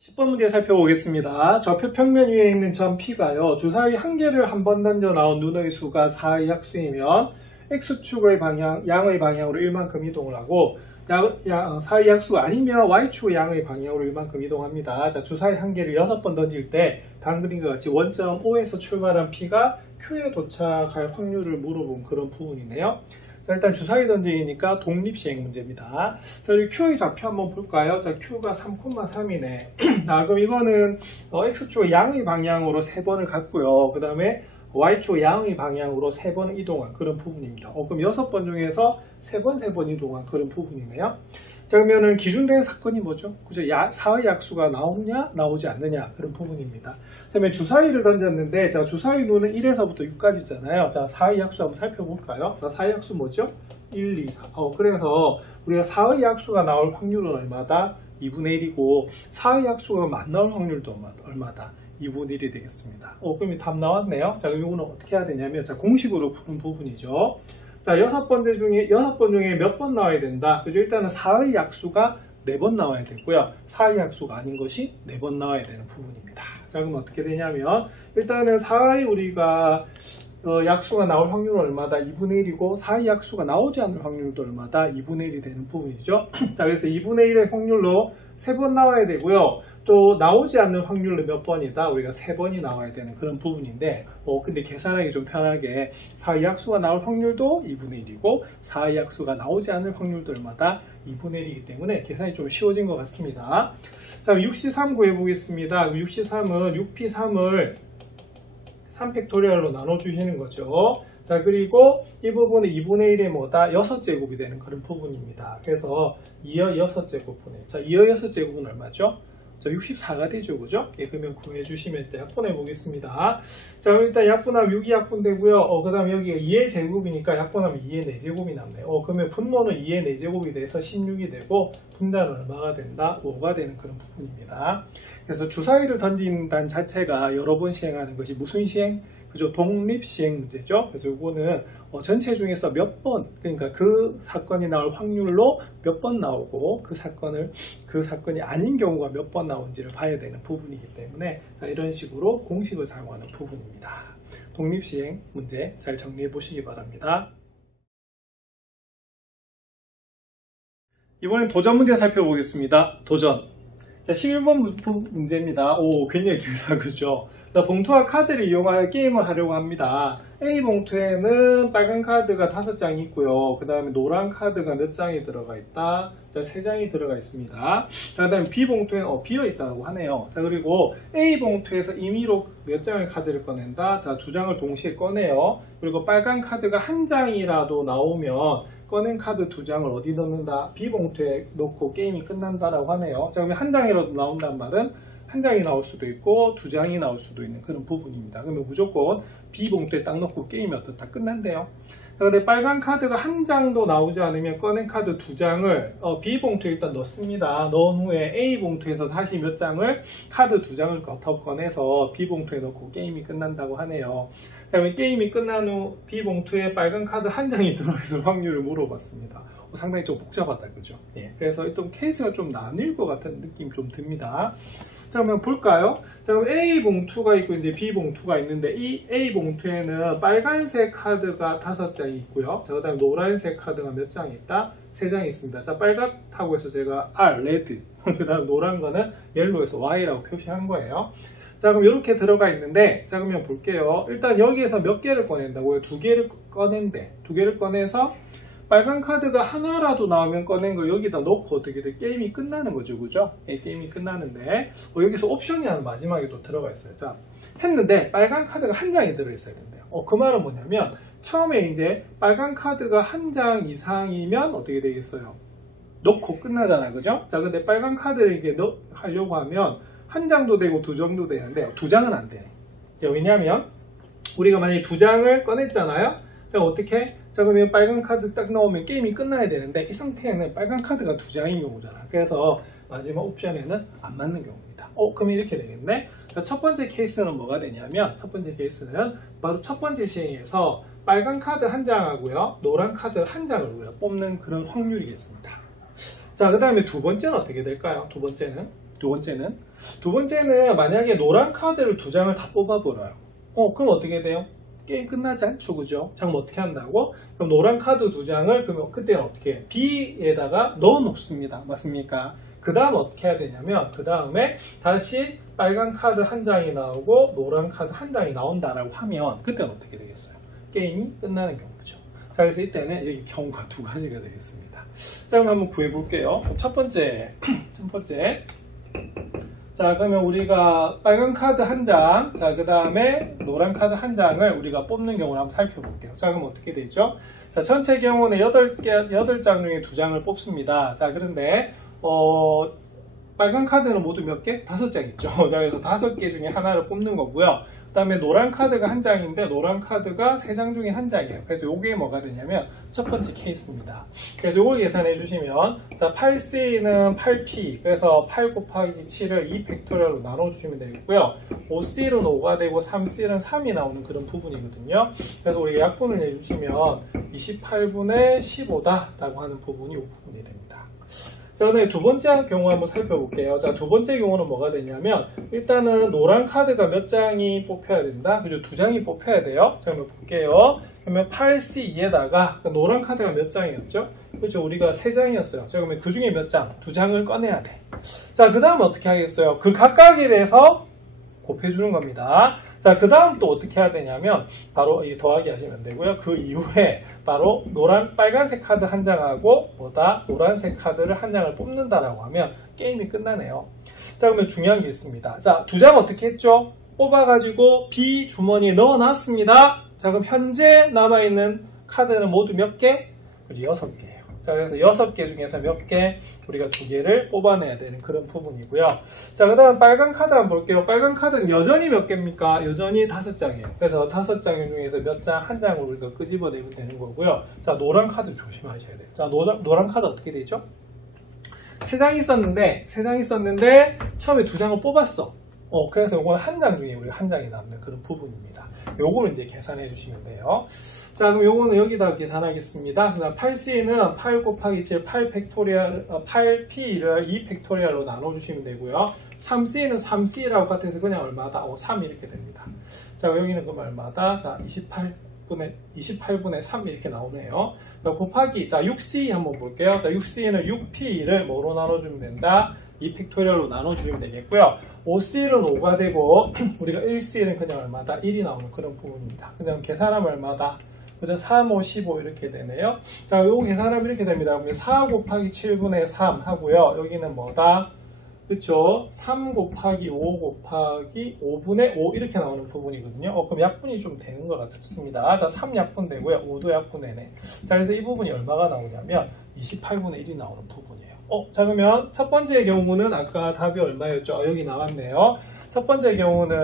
10번 문제 살펴보겠습니다. 좌표 평면 위에 있는 점 P가요. 주사위 한 개를 한 번 던져 나온 눈의 수가 4의 약수이면 X축의 방향, 양의 방향으로 1만큼 이동을 하고 4의 약수가 아니면 Y축의 양의 방향으로 1만큼 이동합니다. 자, 주사위 한 개를 6번 던질 때 다음 그림과 같이 원점 O에서 출발한 P가 Q에 도착할 확률을 물어본 그런 부분이네요. 자, 일단 주사위 던지기니까 독립시행 문제입니다. 자, 우리 Q의 좌표 한번 볼까요? 자, Q가 3,3이네. 자, 그럼 이거는 X축 양의 방향으로 3번을 갔고요. 그 다음에 Y축 양의 방향으로 3번 이동한 그런 부분입니다. 그럼 6번 중에서 3번 이동한 그런 부분이네요. 자, 그러면은 기준된 사건이 뭐죠? 그죠? 4의 약수가 나오냐, 나오지 않느냐, 그런 부분입니다. 그 다음에 주사위를 던졌는데, 자, 주사위 눈은 1에서부터 6까지 있잖아요. 자, 4의 약수 한번 살펴볼까요? 자, 4의 약수 뭐죠? 1, 2, 4. 그래서 우리가 4의 약수가 나올 확률은 얼마다? 2분의 1이고, 4의 약수가 안 나올 확률도 얼마다? 2분의 1이 되겠습니다. 그럼 답 나왔네요. 자, 그럼 이거는 어떻게 해야 되냐면, 자, 공식으로 푸는 부분이죠. 자, 6번 중에 몇 번 나와야 된다. 그죠? 일단은 4의 약수가 4번 나와야 되고요. 4의 약수가 아닌 것이 4번 나와야 되는 부분입니다. 자, 그럼 어떻게 되냐면, 일단은 4의 우리가 약수가 나올 확률은 얼마다? 2분의 1이고 4의 약수가 나오지 않을 확률도 얼마다? 2분의 1이 되는 부분이죠. 자, 그래서 2분의 1의 확률로 3번 나와야 되고요. 또 나오지 않는 확률로 몇 번이다? 우리가 3번이 나와야 되는 그런 부분인데 근데 계산하기 좀 편하게 4의 약수가 나올 확률도 2분의 1이고 4의 약수가 나오지 않을 확률도 얼마다? 2분의 1이기 때문에 계산이 좀 쉬워진 것 같습니다. 자, 6C3 구해보겠습니다. 6C3은 6P3을 3팩토리얼로 나눠주시는 거죠. 자, 그리고 이 부분은 2분의 1의 뭐다? 6제곱이 되는 그런 부분입니다. 그래서 2의 6제곱분의. 자, 2의 6제곱은 얼마죠? 자, 64가 되죠, 그죠? 예, 그러면 구해주시면 일단 약분해 보겠습니다. 자, 그럼 일단 약분하면 6이 약분되고요. 그 다음에 여기가 2의 제곱이니까 약분하면 2의 4제곱이 남네요. 그러면 분모는 2의 4제곱이 돼서 16이 되고, 분자는 얼마가 된다? 5가 되는 그런 부분입니다. 그래서 주사위를 던진다는 자체가 여러 번 시행하는 것이 무슨 시행? 그죠? 독립시행 문제죠. 그래서 이거는 전체 중에서 몇 번, 그러니까 그 사건이 나올 확률로 몇 번 나오고 그 사건이 아닌 경우가 몇 번 나온지를 봐야 되는 부분이기 때문에 자, 이런 식으로 공식을 사용하는 부분입니다. 독립시행 문제 잘 정리해 보시기 바랍니다. 이번엔 도전 문제 살펴보겠습니다. 도전. 자, 11번 문제입니다. 굉장히 길다, 그죠? 자, 봉투와 카드를 이용하여 게임을 하려고 합니다. A 봉투에는 빨간 카드가 5장이 있고요. 그 다음에 노란 카드가 몇 장이 들어가 있다? 자, 3장이 들어가 있습니다. 자, 그 다음에 B 봉투에는 비어 있다고 하네요. 자, 그리고 A 봉투에서 임의로 몇 장의 카드를 꺼낸다? 자, 2장을 동시에 꺼내요. 그리고 빨간 카드가 1장이라도 나오면 꺼낸 카드 2장을 어디 넣는다? B봉투에 넣고 게임이 끝난다라고 하네요. 자, 그러면 1장이라도 나온다는 말은 1장이 나올 수도 있고 2장이 나올 수도 있는 그런 부분입니다. 그러면 무조건 B봉투에 딱 넣고 게임이 어떻다 끝난대요. 자, 근데 빨간 카드가 1장도 나오지 않으면 꺼낸 카드 2장을 B봉투에 일단 넣습니다. 넣은 후에 A봉투에서 다시 몇 장을 카드 2장을 더 꺼내서 B봉투에 넣고 게임이 끝난다고 하네요. 자, 그러면 게임이 끝난 후 B봉투에 빨간 카드 1장이 들어있을 확률을 물어봤습니다. 상당히 좀 복잡하다, 그죠? 예, 그래서 좀 케이스가 좀 나뉠 것 같은 느낌 좀 듭니다. 자, 그러면 볼까요? 자, 그럼 A 봉투가 있고 이제 B 봉투가 있는데 이 A 봉투에는 빨간색 카드가 5장이 있고요. 자, 그다음에 노란색 카드가 몇 장이 있다? 3장이 있습니다. 자, 빨갛다고 해서 제가 R, 레드. 그다음 노란 거는 옐로우에서 Y라고 표시한 거예요. 자, 그럼 이렇게 들어가 있는데, 자, 그러면 볼게요. 일단 여기에서 몇 개를 꺼낸다고요? 2개를 꺼낸대. 2개를 꺼내서 빨간 카드가 하나라도 나오면 꺼낸 걸 여기다 놓고 어떻게 돼? 게임이 끝나는 거죠, 그죠? 예, 게임이 끝나는데 여기서 옵션이 하나 마지막에 또 들어가 있어요. 자, 했는데 빨간 카드가 1장이 들어있어야 된대요. 그 말은 뭐냐면 처음에 이제 빨간 카드가 1장 이상이면 어떻게 되겠어요? 놓고 끝나잖아요, 그죠? 자, 근데 빨간 카드를 이게 하려고 하면 1장도 되고 2장도 되는데 2장은 안 되네. 자, 왜냐하면 우리가 만약에 2장을 꺼냈잖아요. 자, 어떻게? 자, 그러면 빨간 카드 딱 나오면 게임이 끝나야 되는데 이 상태에는 빨간 카드가 2장인 경우잖아. 그래서 마지막 옵션에는 안 맞는 경우입니다. 그러면 이렇게 되겠네. 자, 첫 번째 케이스는 뭐가 되냐면 첫 번째 케이스는 바로 첫 번째 시행에서 빨간 카드 1장하고요 노란 카드 1장을 우리가 뽑는 그런 확률이겠습니다. 자, 그 다음에 두 번째는 어떻게 될까요? 두 번째는 두 번째는 만약에 노란 카드를 2장을 다 뽑아버려요. 그럼 어떻게 돼요? 게임 끝나지 않죠, 그죠? 자, 그럼 어떻게 한다고? 그럼 노란 카드 2장을 그러면 그때는 어떻게 해요? B에다가 넣어 놓습니다. 맞습니까? 그 다음 어떻게 해야 되냐면 그 다음에 다시 빨간 카드 1장이 나오고 노란 카드 1장이 나온다라고 하면 그때는 어떻게 되겠어요? 게임이 끝나는 경우죠. 자, 그래서 이때는 여기 경우가 2가지가 되겠습니다. 자, 그럼 한번 구해 볼게요. 첫 번째 자, 그러면 우리가 빨간 카드 1장, 자, 그 다음에 노란 카드 1장을 우리가 뽑는 경우를 한번 살펴볼게요. 자, 그럼 어떻게 되죠? 자, 전체 경우는 8장 중에 2장을 뽑습니다. 자, 그런데 빨간 카드는 모두 몇 개? 5장 있죠. 자, 그래서 5개 중에 하나를 뽑는 거고요. 그 다음에 노란 카드가 1장인데 노란 카드가 3장 중에 1장이에요. 그래서 이게 뭐가 되냐면 첫 번째 케이스입니다. 그래서 이걸 계산해 주시면 자, 8C는 8P, 그래서 8 곱하기 7을 2팩토리얼로 나눠주시면 되겠고요. 5C는 5가 되고 3C는 3이 나오는 그런 부분이거든요. 그래서 우리가 약분을 내주시면 28분의 15다 라고 하는 부분이 이 부분이 됩니다. 자, 그다음에 두 번째 경우 한번 살펴볼게요. 자, 두 번째 경우는 뭐가 되냐면 일단은 노란 카드가 몇 장이 뽑혀야 된다? 그죠? 2장이 뽑혀야 돼요. 자, 한번 볼게요. 그러면 8C2에다가 노란 카드가 몇 장이었죠? 그렇죠? 우리가 3장이었어요. 자, 그러면 그 중에 몇 장? 2장을 꺼내야 돼. 자, 그 다음 어떻게 하겠어요? 그 각각에 대해서 곱해주는 겁니다. 자, 그 다음 또 어떻게 해야 되냐면 바로 이 더하기 하시면 되고요. 그 이후에 바로 빨간색 카드 1장하고 노란색 카드를 1장을 뽑는다라고 하면 게임이 끝나네요. 자, 그러면 중요한 게 있습니다. 자, 2장 어떻게 했죠? 뽑아가지고 B 주머니에 넣어놨습니다. 자, 그럼 현재 남아있는 카드는 모두 몇 개? 6개예요. 자, 그래서 6개 중에서 몇 개? 우리가 2개를 뽑아내야 되는 그런 부분이고요. 자, 그 다음 빨간 카드 한번 볼게요. 빨간 카드는 여전히 몇 개입니까? 여전히 5장이에요. 그래서 5장 중에서 몇 장, 1장을 우리가 끄집어내면 되는 거고요. 자, 노란 카드 조심하셔야 돼요. 자, 노란 카드 어떻게 되죠? 3장이 있었는데 처음에 2장을 뽑았어. 그래서 이건 1장 중에 우리가 1장이 남는 그런 부분입니다. 요거를 이제 계산해 주시면 돼요. 자, 그럼 요거는 여기다 계산하겠습니다. 그다음 8C는 8 곱하기 7, 8P를 2팩토리얼로 나눠주시면 되고요. 3C는 3C라고 같아서 그냥 얼마다? 3 이렇게 됩니다. 자, 여기는 그럼 얼마다? 자, 28분의 3 이렇게 나오네요. 곱하기, 자, 6C 한번 볼게요. 자, 6C는 6P를 뭐로 나눠주면 된다? 2팩토리얼로 나눠주면 되겠고요. 5C는 5가 되고 우리가 1C는 그냥 얼마다? 1이 나오는 그런 부분입니다. 그냥 계산하면 얼마다? 그죠? 3, 5, 15 이렇게 되네요. 자, 요거 계산하면 이렇게 됩니다. 4 곱하기 7분의 3 하고요. 여기는 뭐다? 그쵸? 3 곱하기 5 곱하기 5분의 5 이렇게 나오는 부분이거든요. 그럼 약분이 좀 되는 것 같습니다. 자, 3 약분 되고요. 5도 약분 되네. 자, 그래서 이 부분이 얼마가 나오냐면 28분의 1이 나오는 부분이에요. 자, 그러면 첫 번째 경우는 아까 답이 얼마였죠? 여기 나왔네요. 첫 번째 경우는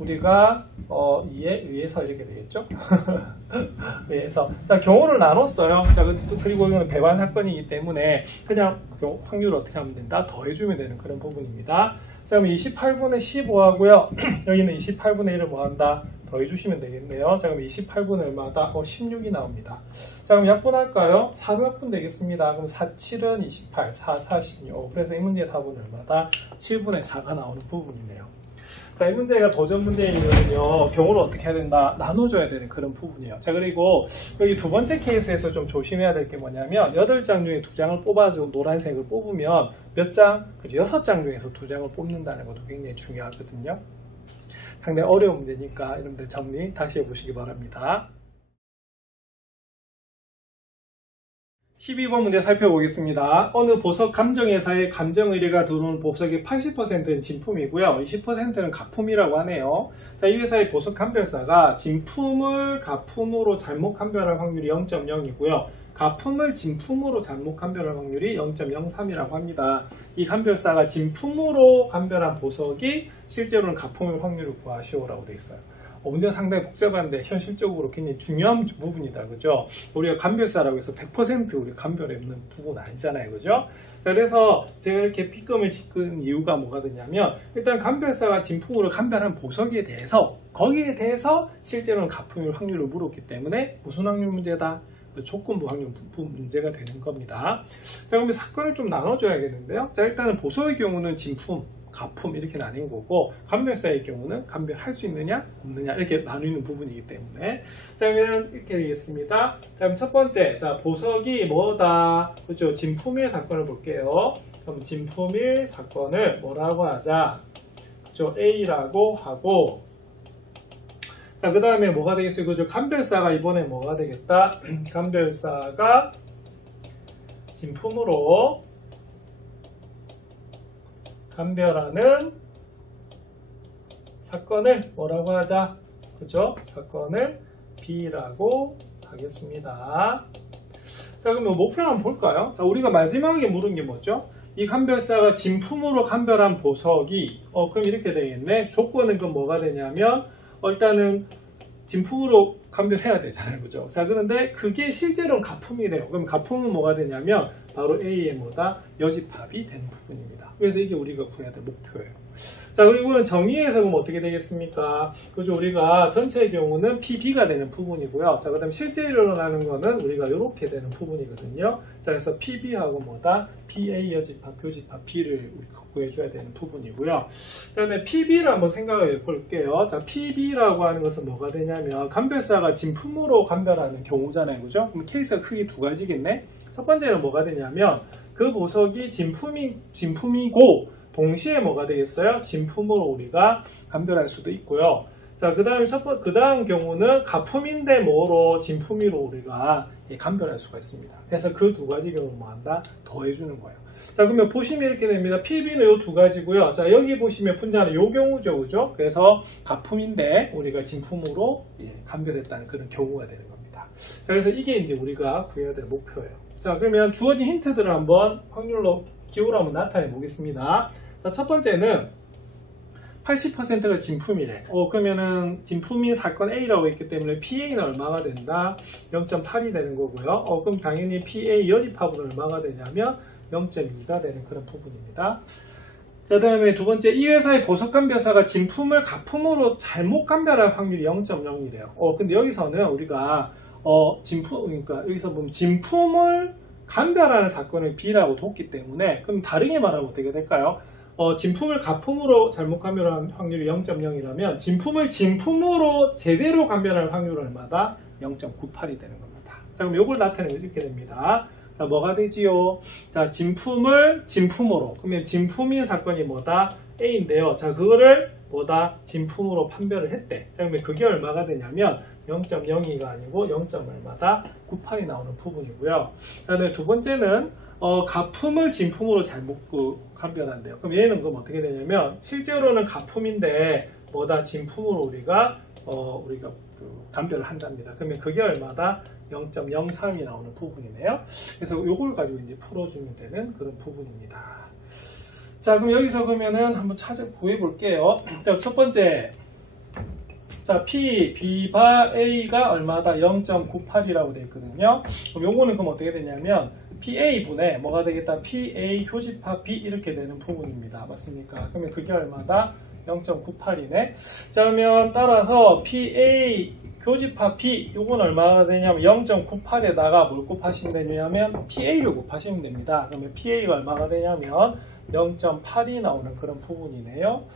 우리가 2에 의해서 이렇게 되겠죠? 의해서. 자, 경우를 나눴어요. 자, 그리고 이거는 배반 사건이기 때문에 그냥 확률을 어떻게 하면 된다? 더해주면 되는 그런 부분입니다. 자, 그럼 28분의 15하고요. 여기는 28분의 1을 뭐 한다? 더해주시면 되겠네요. 자, 그럼 28분의 얼마다? 16이 나옵니다. 자, 그럼 약분할까요? 4로 약분 되겠습니다. 그럼 4, 7은 28, 4, 46. 그래서 이 문제의 답은 얼마다? 7분의 4가 나오는 부분이네요. 자, 이 문제가 도전 문제이거든요. 경우를 어떻게 해야 된다? 나눠줘야 되는 그런 부분이에요. 자, 그리고 여기 두 번째 케이스에서 좀 조심해야 될 게 뭐냐면 8장 중에 2장을 뽑아서 노란색을 뽑으면 몇 장? 그죠? 6장 중에서 2장을 뽑는다는 것도 굉장히 중요하거든요. 상당히 어려운 문제니까 여러분들 정리 다시 해보시기 바랍니다. 12번 문제 살펴보겠습니다. 어느 보석 감정회사에 감정의뢰가 들어오는 보석의 80%는 진품이고요. 20%는 가품이라고 하네요. 자, 이 회사의 보석 감별사가 진품을 가품으로 잘못 감별할 확률이 0.0이고요. 가품을 진품으로 잘못 감별할 확률이 0.03이라고 합니다. 이 감별사가 진품으로 감별한 보석이 실제로는 가품일 확률을 구하시오라고 되어 있어요. 문제가 상당히 복잡한데 현실적으로 굉장히 중요한 부분이다. 그죠? 우리가 감별사라고 해서 100% 우리 감별에 없는 부분은 아니잖아요. 그죠? 자, 그래서 제가 이렇게 B금을 찍은 이유가 뭐가 되냐면 일단 감별사가 진품으로 감별한 보석에 대해서 거기에 대해서 실제로는 가품일 확률을 물었기 때문에 무슨 확률 문제다? 조건부 확률 문제가 되는 겁니다. 자, 그러면 사건을 좀 나눠줘야겠는데요. 자, 일단은 보석의 경우는 진품, 가품 이렇게 나뉜 거고, 감별사의 경우는 감별할 수 있느냐 없느냐 이렇게 나누는 부분이기 때문에, 자, 그러면 이렇게 되겠습니다. 자, 그럼 첫 번째, 자, 보석이 뭐다, 그렇죠? 진품일 사건을 볼게요. 그럼 진품일 사건을 뭐라고 하자, 그렇죠? A라고 하고, 자, 그 다음에 뭐가 되겠어요? 그죠? 감별사가 이번에 뭐가 되겠다? 감별사가 진품으로 감별하는 사건을 뭐라고 하자? 그죠? 사건을 B라고 하겠습니다. 자, 그럼 목표 한번 볼까요? 자, 우리가 마지막에 물은 게 뭐죠? 이 감별사가 진품으로 감별한 보석이, 그럼 이렇게 되겠네. 조건은 그럼 뭐가 되냐면, 일단은 진품으로 감별해야 되잖아요. 그죠? 자, 그런데 그게 실제로는 가품이래요. 그럼 가품은 뭐가 되냐면 바로 A의 뭐다? 여집합이 되는 부분입니다. 그래서 이게 우리가 구해야 될 목표예요. 자, 그리고는 정의에서 그럼 어떻게 되겠습니까? 그죠? 우리가 전체의 경우는 PB가 되는 부분이고요. 자, 그 다음에 실제 일어나는 거는 우리가 이렇게 되는 부분이거든요. 자, 그래서 PB하고 뭐다? PA 여집합, 교집합 B를 우리가 구해줘야 되는 부분이고요. 자, 그다음에 PB를 한번 생각해 볼게요. 자, PB라고 하는 것은 뭐가 되냐면 감별사가 진품으로 감별하는 경우잖아요. 그죠? 그럼 케이스가 크게 두 가지겠네? 첫 번째는 뭐가 되냐면 그 보석이 진품이고 동시에 뭐가 되겠어요? 진품으로 우리가 감별할 수도 있고요. 자, 그 다음 경우는 가품인데 뭐로 진품으로 우리가 감별할 수가 있습니다. 그래서 그 두 가지 경우 뭐 한다? 더해주는 거예요. 자, 그러면 보시면 이렇게 됩니다. PB는 이 두 가지고요. 자, 여기 보시면 분자는 이 경우죠. 그죠? 그래서 가품인데 우리가 진품으로 감별했다는 그런 경우가 되는 겁니다. 자, 그래서 이게 이제 우리가 구해야 될 목표예요. 자, 그러면 주어진 힌트들을 한번 확률로 기호로 한번 나타내 보겠습니다. 자, 첫 번째는 80%가 진품이래. 그러면은 진품인 사건 A라고 했기 때문에 PA는 얼마가 된다? 0.8이 되는 거고요. 그럼 당연히 PA 여집합은 얼마가 되냐면 0.2가 되는 그런 부분입니다. 자, 그 다음에 두 번째, 이 회사의 보석 감별사가 진품을 가품으로 잘못 감별할 확률이 0.0이래요. 근데 여기서는 우리가 그러니까 여기서 보면 진품을 감별하는 사건을 B라고 뒀기 때문에, 그럼 다르게 말하면 어떻게 될까요? 진품을 가품으로 잘못 감별한 확률이 0.0이라면 진품을 진품으로 제대로 감별할 확률은 얼마다? 0.98이 되는 겁니다. 자, 그럼 이걸 나타내면 이렇게 됩니다. 자, 뭐가 되지요? 자, 진품을 진품으로, 그러면 진품인 사건이 뭐다? A인데요. 자, 그거를 뭐다? 진품으로 판별을 했대. 자, 그러면 그게 얼마가 되냐면 0.02가 아니고 0. 얼마다? 98이 나오는 부분이고요. 자, 네, 두 번째는 가품을 진품으로 잘못 감별한대요. 그럼 얘는 그럼 어떻게 되냐면 실제로는 가품인데 뭐다? 진품으로 우리가 감별을 한답니다. 그러면 그게 얼마다? 0.03이 나오는 부분이네요. 그래서 요걸 가지고 이제 풀어주면 되는 그런 부분입니다. 자, 그럼 여기서 그러면은 한번 구해 볼게요. 자, 첫 번째. 자, B바 A가 얼마다? 0.98이라고 되어 있거든요. 그럼 요거는 그럼 어떻게 되냐면 PA분의 뭐가 되겠다? PA 교집합 B 이렇게 되는 부분입니다. 맞습니까? 그러면 그게 얼마다? 0.98이네. 자, 그러면 따라서 PA 교집합 B 요건 얼마가 되냐면 0.98에다가 뭘 곱하시면 되냐면 PA를 곱하시면 됩니다. 그러면 PA가 얼마가 되냐면 0.8이 나오는 그런 부분이네요.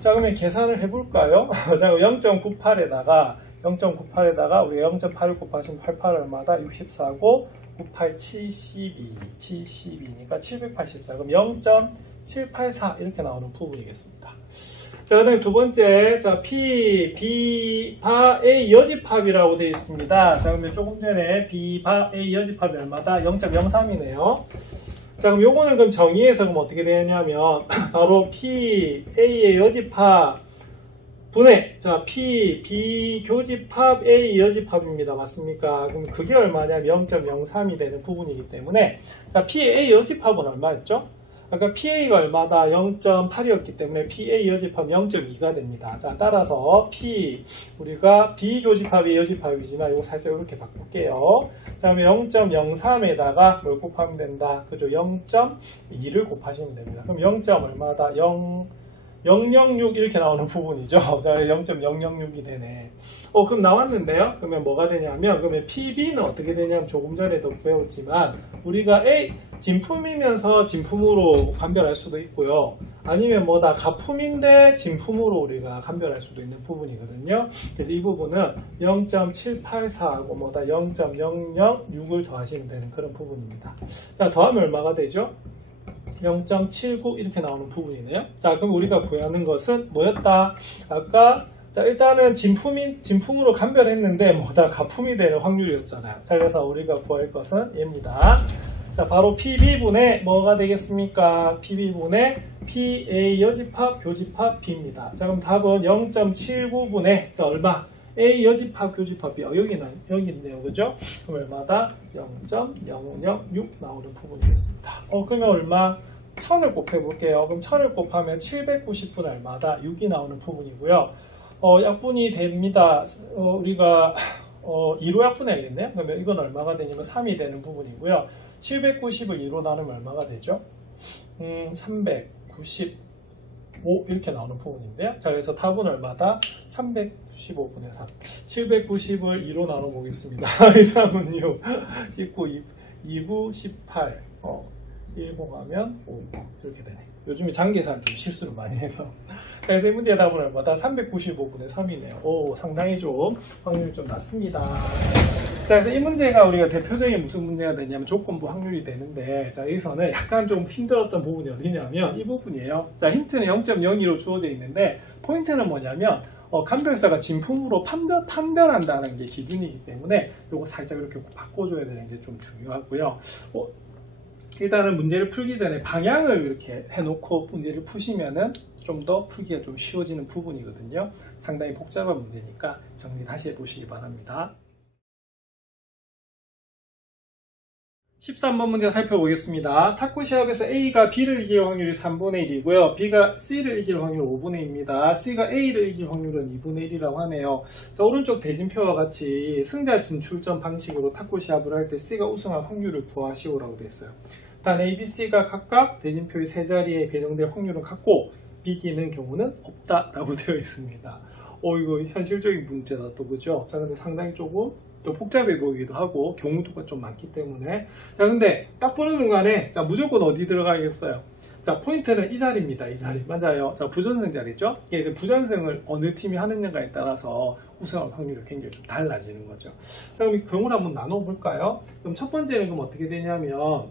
자, 그러면 계산을 해볼까요? 자, 0.98에다가 우리가 0.8을 곱하시면 88 얼마다? 64고 98, 72니까 784. 그럼 0.784 이렇게 나오는 부분이겠습니다. 자, 그 다음에 두 번째, 자, B바 A 여집합이라고 되어 있습니다. 자, 그러면 조금 전에 B바 A 여집합이 얼마다? 0.03이네요. 자, 그럼 요거는 그럼 정의에서 그럼 어떻게 되냐면 바로 PA의 여집합 분의 B 교집합 A 여집합입니다. 맞습니까? 그럼 그게 얼마냐면 0.03이 되는 부분이기 때문에 자, PA 여집합은 얼마였죠? 아까 PA가 얼마다? 0.8이었기 때문에 PA 여집합 0.2가 됩니다. 자, 따라서 우리가 B 교집합이 여집합이지만 이거 살짝 이렇게 바꿀게요. 자, 그러면 0.03에다가 뭘 곱하면 된다? 그죠? 0.2를 곱하시면 됩니다. 그럼 0. 얼마다? 006 이렇게 나오는 부분이죠. 자, 0.006이 되네. 그럼 나왔는데요. 그러면 뭐가 되냐면, 그러면 PB는 어떻게 되냐면 조금 전에도 배웠지만, 우리가 진품이면서 진품으로 감별할 수도 있고요. 아니면 뭐다 가품인데 진품으로 우리가 감별할 수도 있는 부분이거든요. 그래서 이 부분은 0.784하고 뭐다 0.006을 더하시면 되는 그런 부분입니다. 자, 더하면 얼마가 되죠? 0.79 이렇게 나오는 부분이네요. 자, 그럼 우리가 구하는 것은 뭐였다? 아까 자, 일단은 진품으로 감별했는데 뭐다 가품이 되는 확률이었잖아요. 자, 그래서 우리가 구할 것은 얘입니다. 자, 바로 PB분의 뭐가 되겠습니까? PB분의 PA 여집합 교집합 B입니다. 자, 그럼 답은 0.79분의 얼마? A 여집합 교집합 B. 여기 있네요. 그죠? 그럼 얼마다? 0.006 나오는 부분이겠습니다. 그러면 얼마? 1000을 곱해볼게요. 그럼 1000을 곱하면 790분 얼마다? 6이 나오는 부분이고요. 약분이 됩니다. 우리가 2로 약분해야겠네요. 그러면 이건 얼마가 되냐면 3이 되는 부분이고요. 790을 2로 나누면 얼마가 되죠? 395 이렇게 나오는 부분인데요. 자, 그래서 답은 얼마다? 395분의 3. 790을 2로 나눠보겠습니다. 2, 3은 6, 19, 2구 18, 1공하면 5 이렇게 되네. 요즘에 장계산 좀 실수를 많이 해서. 그래서 이 문제의 답은 얼마다? 395분의 3이네요. 오, 상당히 좀 확률이 좀 낮습니다. 자, 그래서 이 문제가 우리가 대표적인 무슨 문제가 되냐면 조건부 확률이 되는데, 자, 여기서는 약간 좀 힘들었던 부분이 어디냐면 이 부분이에요. 자, 힌트는 0.02로 주어져 있는데 포인트는 뭐냐면 감별사가 진품으로 판별한다는 게 기준이기 때문에 요거 살짝 이렇게 바꿔줘야 되는 게 좀 중요하고요. 일단은 문제를 풀기 전에 방향을 이렇게 해놓고 문제를 푸시면은 좀 더 풀기가 좀 쉬워지는 부분이거든요. 상당히 복잡한 문제니까 정리 다시 해보시기 바랍니다. 13번 문제 살펴보겠습니다. 탁구 시합에서 A가 B를 이길 확률이 3분의 1이고요. B가 C를 이길 확률은 5분의 1입니다. C가 A를 이길 확률은 2분의 1이라고 하네요. 자, 오른쪽 대진표와 같이 승자 진출전 방식으로 탁구 시합을 할 때 C가 우승할 확률을 구하시오라고 되어 있어요. 단 A, B, C가 각각 대진표의 세 자리에 배정될 확률은 같고 비기는 경우는 없다라고 되어 있습니다. 이거 현실적인 문제다 또 그죠? 자, 근데 상당히 조금 또 복잡해 보이기도 하고 경우도가 좀 많기 때문에 자, 근데 딱 보는 순간에 자, 무조건 어디 들어가겠어요? 자, 포인트는 이 자리입니다. 이 자리 맞아요. 자, 부전승 자리죠. 이게 부전승을 어느 팀이 하느냐에 따라서 우승할 확률이 굉장히 좀 달라지는 거죠. 자, 그럼 이 경우를 한번 나눠 볼까요? 그럼 첫 번째는 그럼 어떻게 되냐면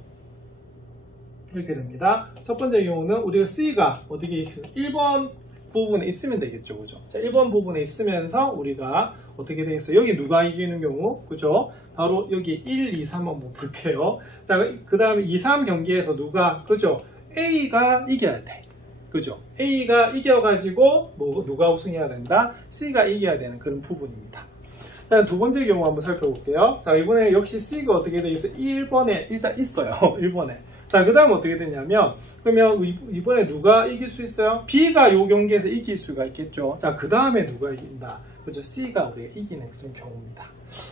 이렇게 됩니다. 첫 번째 경우는 우리가 C가 어떻게 1번 부분에 있으면 되겠죠. 그죠? 자, 1번 부분에 있으면서 우리가 어떻게 되겠어요? 여기 누가 이기는 경우? 그죠? 바로 여기 1, 2, 3 한번 볼게요. 자, 그 다음에 2, 3 경기에서 누가, 그죠? A가 이겨야 돼. 그죠? A가 이겨가지고 누가 우승해야 된다? C가 이겨야 되는 그런 부분입니다. 자, 두 번째 경우 한번 살펴볼게요. 자, 이번에 역시 C가 어떻게 되어 있어요? 1번에 일단 있어요. 1번에. 자, 그 다음 어떻게 되냐면, 그러면 이번에 누가 이길 수 있어요? B가 이 경기에서 이길 수가 있겠죠. 자, 그 다음에 누가 이긴다? 그죠? C가 우리가 이기는 그런 경우입니다.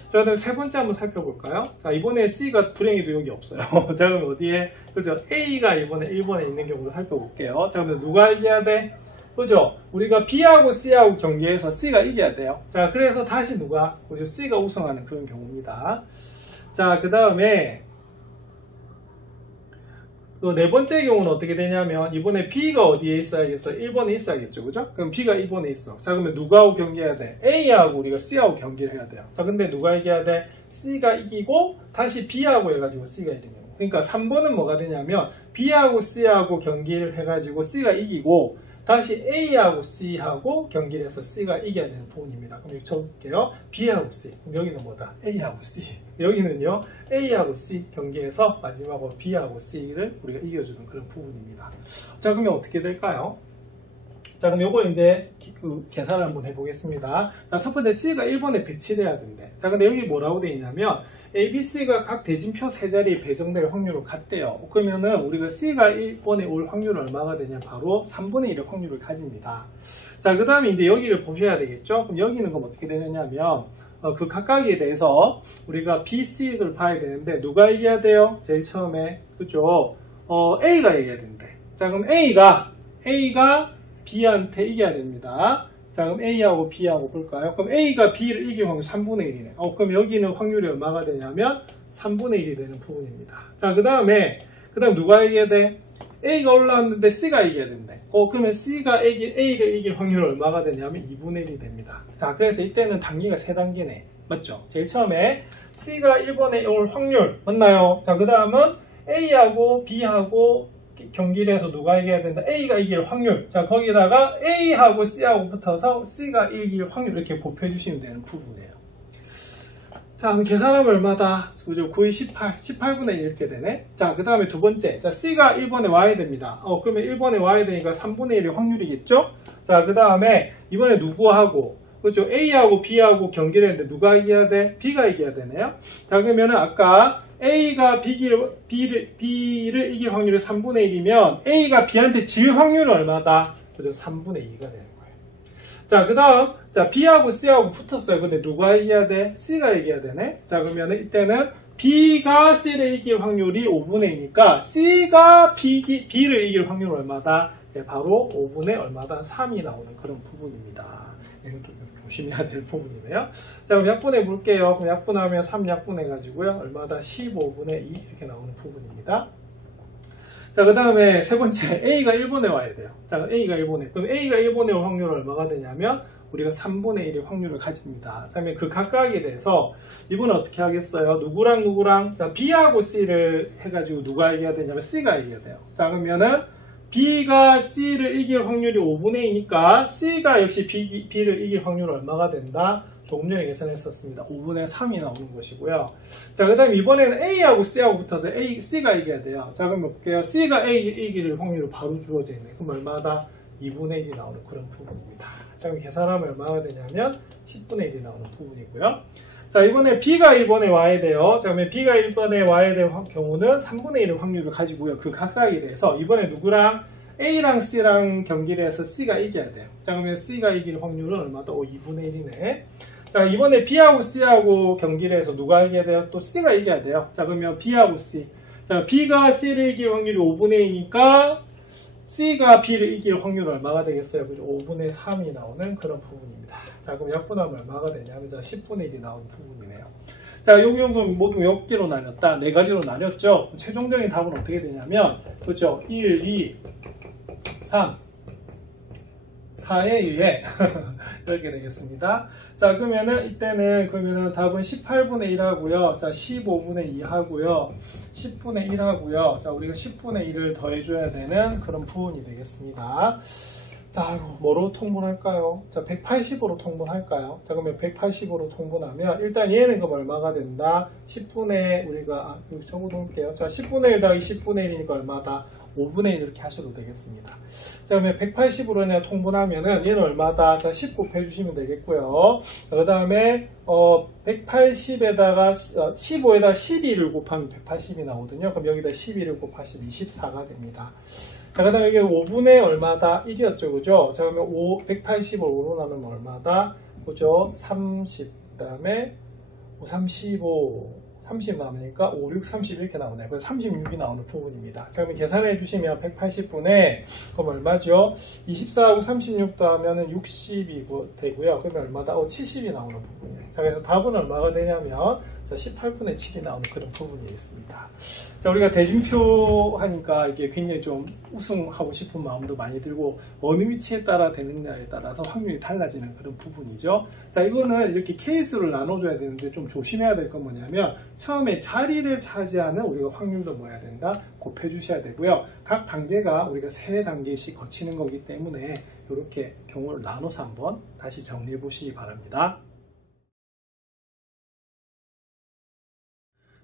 자, 그다음 세 번째 한번 살펴볼까요? 자, 이번에 C가 불행히도 여기 없어요. 자, 그럼 어디에? 그죠? A가 이번에 1번에 있는 경우를 살펴볼게요. 자, 그럼 누가 이겨야 돼? 그죠? 우리가 B하고 C하고 경기에서 C가 이겨야 돼요. 자, 그래서 다시 누가? 우리 C가 우승하는 그런 경우입니다. 자, 그 다음에 네 번째 경우는 어떻게 되냐면 이번에 B가 어디에 있어야겠어? 1번에 있어야겠죠. 그죠? 그럼 B가 2번에 있어. 자, 그러면 누구하고 경기해야 돼? A하고 우리가 C하고 경기를 해야 돼요. 자, 근데 누가 이겨야 돼? C가 이기고 다시 B하고 해가지고 C가 이기는 거예요. 그러니까 3번은 뭐가 되냐면 B하고 C하고 경기를 해가지고 C가 이기고 다시 A하고 C하고 경기를 해서 C가 이겨야 되는 부분입니다. 그럼 여기 적을게요. B하고 C. 그럼 여기는 뭐다? A하고 C. 여기는요. A하고 C 경기에서 마지막으로 B하고 C를 우리가 이겨주는 그런 부분입니다. 자, 그러면 어떻게 될까요? 자, 그럼 요거 이제 계산을 한번 해보겠습니다. 자, 첫 번째 C가 1번에 배치돼야 된대. 자, 근데 여기 뭐라고 돼 있냐면 A, B, C가 각 대진표 세 자리에 배정될 확률은 같대요. 그러면은 우리가 C가 1번에 올 확률은 얼마가 되냐? 바로 3분의 1의 확률을 가집니다. 자, 그 다음에 이제 여기를 보셔야 되겠죠? 그럼 여기는 그럼 어떻게 되느냐면 그 각각에 대해서 우리가 B, C를 봐야 되는데 누가 이겨야 돼요? 제일 처음에 그죠? A가 이겨야 된대. 자, 그럼 A가 B한테 이겨야 됩니다. 자, 그럼 A하고 B하고 볼까요? 그럼 A가 B를 이길 확률 3분의 1이네. 그럼 여기는 확률이 얼마가 되냐면 3분의 1이 되는 부분입니다. 자, 그 다음 누가 이겨야 돼? A가 올라왔는데 C가 이겨야 된대. 그러면 A가 이길 확률은 얼마가 되냐면 2분의 1이 됩니다. 자, 그래서 이때는 단계가 3단계네. 맞죠? 제일 처음에 C가 1번에 올 확률. 맞나요? 자, 그 다음은 A하고 B하고 경기를 해서 누가 이겨야 된다? A가 이길 확률. 자, 거기다가 A하고 C하고 붙어서 C가 이길 확률 이렇게 곱해주시면 되는 부분이에요. 자, 그럼 계산하면 얼마다? 9의 18, 18분의 1 이렇게 되네. 자, 그 다음에 두 번째. 자, C가 1번에 와야 됩니다. 그러면 1번에 와야 되니까 3분의 1의 확률이겠죠? 자, 그 다음에 이번에 누구하고? 그렇죠? A하고 B하고 경기를 했는데 누가 이겨야 돼? B가 이겨야 되네요. 자, 그러면은 아까 A가 B를 이길 확률이 3분의 1이면 A가 B한테 질 확률은 얼마다? 그죠? 3분의 2가 되는 거예요. 자, 그 다음, 자, B하고 C하고 붙었어요. 근데 누가 이겨야 돼? C가 이겨야 되네. 자, 그러면은 이때는 B가 C를 이길 확률이 5분의 2니까 C가 B를 이길 확률은 얼마다? 네, 바로 5분의 얼마다? 3이 나오는 그런 부분입니다. 이것도 조심해야 될 부분이네요. 자, 그럼 약분해 볼게요. 그럼 약분하면 3 약분해가지고요. 얼마다? 15분의 2 이렇게 나오는 부분입니다. 자, 그 다음에 세 번째, A가 1번에 와야 돼요. 자, A가 1번에. 그럼 A가 1번에 올 확률은 얼마가 되냐면, 우리가 3분의 1의 확률을 가집니다. 그 다음에 그 각각에 대해서, 이번은 어떻게 하겠어요? 누구랑? 자, B하고 C를 해가지고 누가 이겨야 되냐면, C가 이겨야 돼요. 자, 그러면은, B가 C를 이길 확률이 5분의 2니까, C가 역시 B를 이길 확률은 얼마가 된다? 조금 전에 계산했었습니다. 5분의 3이 나오는 것이고요. 자, 그 다음에 이번에는 A하고 C하고 붙어서 C가 이겨야 돼요. 자, 그럼 볼게요. C가 A 이길 확률이 바로 주어져 있네. 그럼 얼마다? 2분의 1이 나오는 그런 부분입니다. 자, 그럼 계산하면 얼마가 되냐면 10분의 1이 나오는 부분이고요. 자, 이번에 B가 1번에 와야 돼요. 자, 그러면 B가 1번에 와야 될 경우는 3분의 1의 확률을 가지고요. 그 각각에 대해서 이번에 누구랑? A랑 C랑 경기를 해서 C가 이겨야 돼요. 자, 그러면 C가 이길 확률은 얼마다? 2분의 1이네. 자, 이번에 B하고 C하고 경기를 해서 누가 이겨야 돼요? 또 C가 이겨야 돼요. 자, 그러면 B하고 C. 자, B가 C를 이길 확률이 5분의 2니까 C가 B를 이길 확률은 얼마가 되겠어요? 그죠? 5분의 3이 나오는 그런 부분입니다. 자, 그럼 약분하면 얼마가 되냐면 10분의 1이 나오는 부분이네요. 자, 여기 모두 몇 개로 나눴다? 4가지로 나눴죠? 최종적인 답은 어떻게 되냐면, 그죠? 1, 2, 3, 4에 의해 이렇게 되겠습니다. 자, 그러면은 그러면은 답은 18분의 1 하고요. 자, 15분의 2 하고요. 10분의 1 하고요. 자, 우리가 10분의 1을 더해줘야 되는 그런 부분이 되겠습니다. 자, 뭐로 통분할까요? 자, 180으로 통분할까요? 자, 그러면 180으로 통분하면 일단 얘는 그럼 얼마가 된다? 10분의 우리가 여기 적어놓을게요. 자, 10분의 1 더하기 10분의 1이니까 얼마다? 5분의 1 이렇게 하셔도 되겠습니다. 자, 그러면 180으로 그냥 통분하면은 얘는 얼마다? 자, 10 곱해주시면 되겠고요. 자, 그 다음에 180에다가 15에다 12를 곱하면 180이 나오거든요. 그럼 여기다 12를 곱하시면 24가 됩니다. 자, 그 다음에 이게 5분의 얼마다? 1이었죠. 그죠? 자, 그러면 180을 5로 나누면 얼마다? 그죠? 30, 그 다음에 30 남으니까 5, 6, 30 이렇게 나오네요. 그래서 36이 나오는 부분입니다. 자, 그러면 계산해 주시면 180분에 그럼 얼마죠? 24하고 36 더하면 60이 되고요. 그러면 얼마다? 70이 나오는 부분이에요. 자, 그래서 답은 얼마가 되냐면 18분의 7이 나오는 그런 부분이 있습니다. 자, 우리가 대진표 하니까 이게 굉장히 좀 우승하고 싶은 마음도 많이 들고 어느 위치에 따라 되느냐에 따라서 확률이 달라지는 그런 부분이죠. 자, 이거는 이렇게 케이스를 나눠줘야 되는데 좀 조심해야 될 건 뭐냐면 처음에 자리를 차지하는 우리가 확률도 뭐 해야 된다? 곱해 주셔야 되고요. 각 단계가 우리가 3단계씩 거치는 거기 때문에 이렇게 경우를 나눠서 한번 다시 정리해 보시기 바랍니다.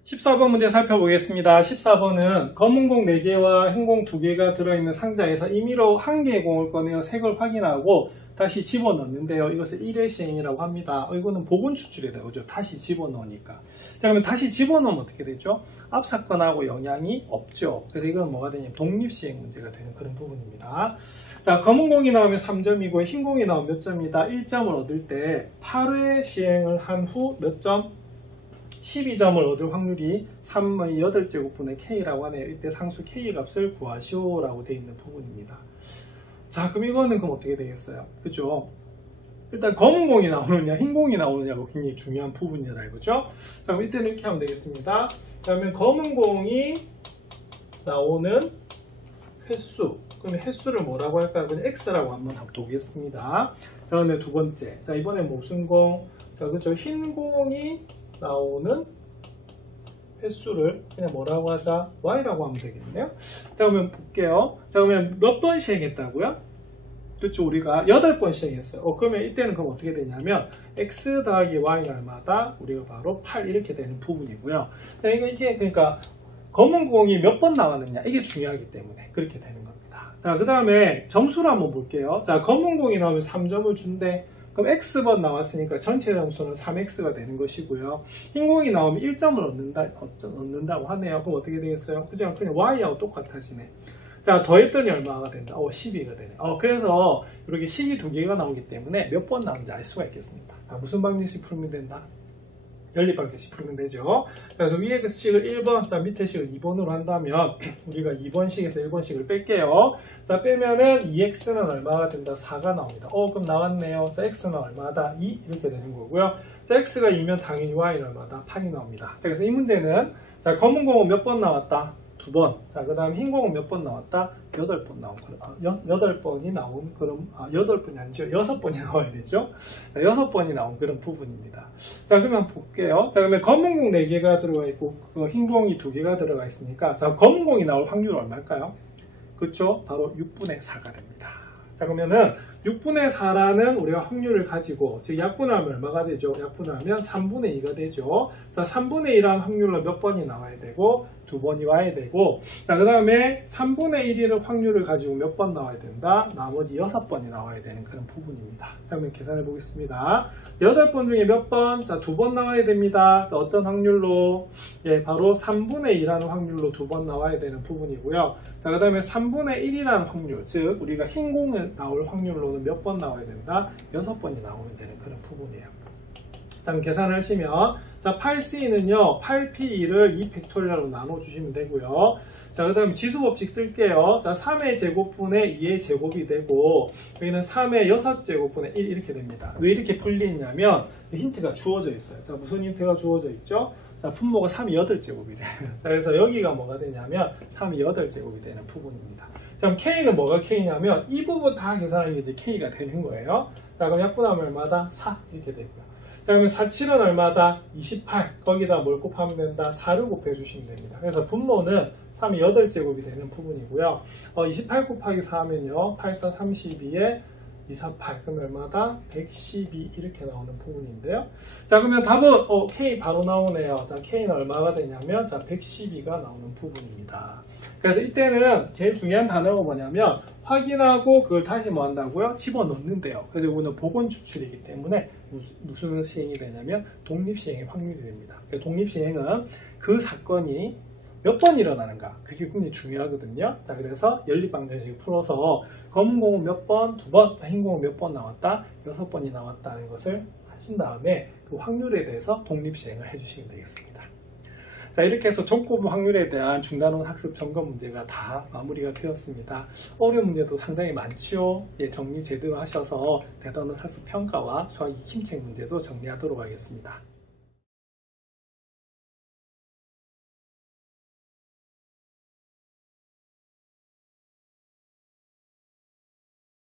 14번 문제 살펴보겠습니다. 14번은 검은 공 4개와 흰 공 2개가 들어있는 상자에서 임의로 1개의 공을 꺼내어 색을 확인하고 다시 집어넣는데요. 이것을 1회 시행이라고 합니다. 이거는 복원 추출이다. 그죠? 다시 집어넣으니까. 자, 그러면 다시 집어넣으면 어떻게 되죠? 앞 사건하고 영향이 없죠. 그래서 이건 뭐가 되냐면 독립시행 문제가 되는 그런 부분입니다. 자, 검은 공이 나오면 3점이고 흰 공이 나오면 몇 점이다? 1점을 얻을 때 8회 시행을 한 후 몇 점? 12점을 얻을 확률이 3의 8제곱분의 K라고 하네요. 이때 상수 K 값을 구하시오라고 되어 있는 부분입니다. 자, 그럼 이거는 그럼 어떻게 되겠어요? 그죠? 일단 검은 공이 나오느냐 흰 공이 나오느냐가 굉장히 중요한 부분이다 이거죠. 자, 그럼 이때는 이렇게 하면 되겠습니다. 그러면 검은 공이 나오는 횟수, 그러면 횟수를 뭐라고 할까요? 그냥 x라고 한번 보겠습니다. 자, 그다음에 두 번째, 자 이번에 무슨 공? 자, 그죠? 흰 공이 나오는 횟수를 그냥 뭐라고 하자? y라고 하면 되겠네요. 자, 그러면 볼게요. 자, 그러면 몇 번 시행했다고요? 그렇죠. 우리가 8번 시행했어요. 그러면 이때는 그럼 어떻게 되냐면 x 더하기 y는 얼마다? 우리가 바로 8 이렇게 되는 부분이고요. 자, 이게 그러니까 검은 공이 몇 번 나왔느냐 이게 중요하기 때문에 그렇게 되는 겁니다. 자, 그 다음에 점수를 한번 볼게요. 자, 검은 공이 나오면 3점을 준대. 그럼 x번 나왔으니까 전체 점수는 3x가 되는 것이고요. 흰 공이 나오면 1점을 얻는다고 하네요. 그럼 어떻게 되겠어요? 그냥 y하고 똑같아지네. 자, 더했더니 얼마가 된다? 12가 되네. 그래서 이렇게 식이 두 개가 나오기 때문에 몇 번 나오는지 알 수가 있겠습니다. 자, 무슨 방정식 풀면 된다? 연립방정식 풀면 되죠. 그래서 위에 그 식을 1번, 자, 밑에 식을 2번으로 한다면 우리가 2번식에서 1번식을 뺄게요. 자, 빼면은 2x는 얼마가 된다? 4가 나옵니다. 그럼 나왔네요. 자, x는 얼마다? 2 이렇게 되는 거고요. 자, x가 2면 당연히 y는 얼마다? 8이 나옵니다. 자, 그래서 이 문제는 자, 검은 공은 몇 번 나왔다? 2번. 자, 그 다음 흰 공은 몇 번 나왔다? 8번 나온 그런, 8번이 나온 그런, 8번이 아니죠. 6번이 나와야 되죠. 자, 6번이 나온 그런 부분입니다. 자, 그러면 볼게요. 자, 그러면 검은 공 4개가 들어가 있고, 흰 공이 2개가 들어가 있으니까, 자, 검은 공이 나올 확률 얼마일까요? 그쵸? 바로 6분의 4가 됩니다. 자, 그러면은 6분의 4라는 우리가 확률을 가지고, 즉 약분하면 얼마가 되죠? 약분하면 3분의 2가 되죠. 자, 3분의 2라는 확률로 몇 번이 나와야 되고 2번이 와야 되고, 자, 그 다음에 3분의 1이라는 확률을 가지고 몇 번 나와야 된다? 나머지 6번이 나와야 되는 그런 부분입니다. 자, 그러면 계산해 보겠습니다. 8번 중에 몇 번? 자, 2번 나와야 됩니다. 자, 어떤 확률로? 예, 바로 3분의 2라는 확률로 2번 나와야 되는 부분이고요. 자, 그 다음에 3분의 1이라는 확률, 즉 우리가 흰 공을 나올 확률로는 몇 번 나와야 된다? 6번이 나오면 되는 그런 부분이에요. 자, 그럼 계산을 하시면, 자, 8c는요 8p2를 2팩토리얼로 나눠주시면 되고요. 자, 그 다음에 지수법칙 쓸게요. 자, 3의 제곱분의 2의 제곱이 되고, 여기는 3의 6제곱분의 1 이렇게 됩니다. 왜 이렇게 풀리냐면 힌트가 주어져 있어요. 자, 무슨 힌트가 주어져 있죠? 자, 분모가 3이 8제곱이 돼요. 자, 그래서 여기가 뭐가 되냐면 3이 8제곱이 되는 부분입니다. 자, 그럼 K는 뭐가 K냐면 이 부분 다 계산하는 게 이제 K가 되는 거예요. 자, 그럼 약분하면 얼마다? 4 이렇게 되고요. 자, 그러면 47은 얼마다? 28. 거기다 뭘 곱하면 된다? 4를 곱해 주시면 됩니다. 그래서 분모는 3이 8제곱이 되는 부분이고요. 28 곱하기 4 하면요. 8, 4, 32에 248. 그럼 얼마다? 112 이렇게 나오는 부분인데요. 자, 그러면 답은 K 바로 나오네요. 자, K는 얼마가 되냐면 자, 112가 나오는 부분입니다. 그래서 이때는 제일 중요한 단어가 뭐냐면 확인하고 그걸 다시 뭐 한다고요? 집어넣는데요. 그래서 이거는 보건 추출이기 때문에 무슨 시행이 되냐면 독립시행의 확률이 됩니다. 독립시행은 그 사건이 몇 번 일어나는가, 그게 굉장히 중요하거든요. 자, 그래서 연립방정식을 풀어서 검은 공은 몇 번? 2번, 자, 흰 공은 몇 번 나왔다? 6번이 나왔다는 것을 하신 다음에 그 확률에 대해서 독립시행을 해주시면 되겠습니다. 자, 이렇게 해서 전고부 확률에 대한 중단원 학습 점검 문제가 다 마무리가 되었습니다. 어려운 문제도 상당히 많지요. 예, 정리 제대로 하셔서 대단원 학습 평가와 수학 익힘책 문제도 정리하도록 하겠습니다.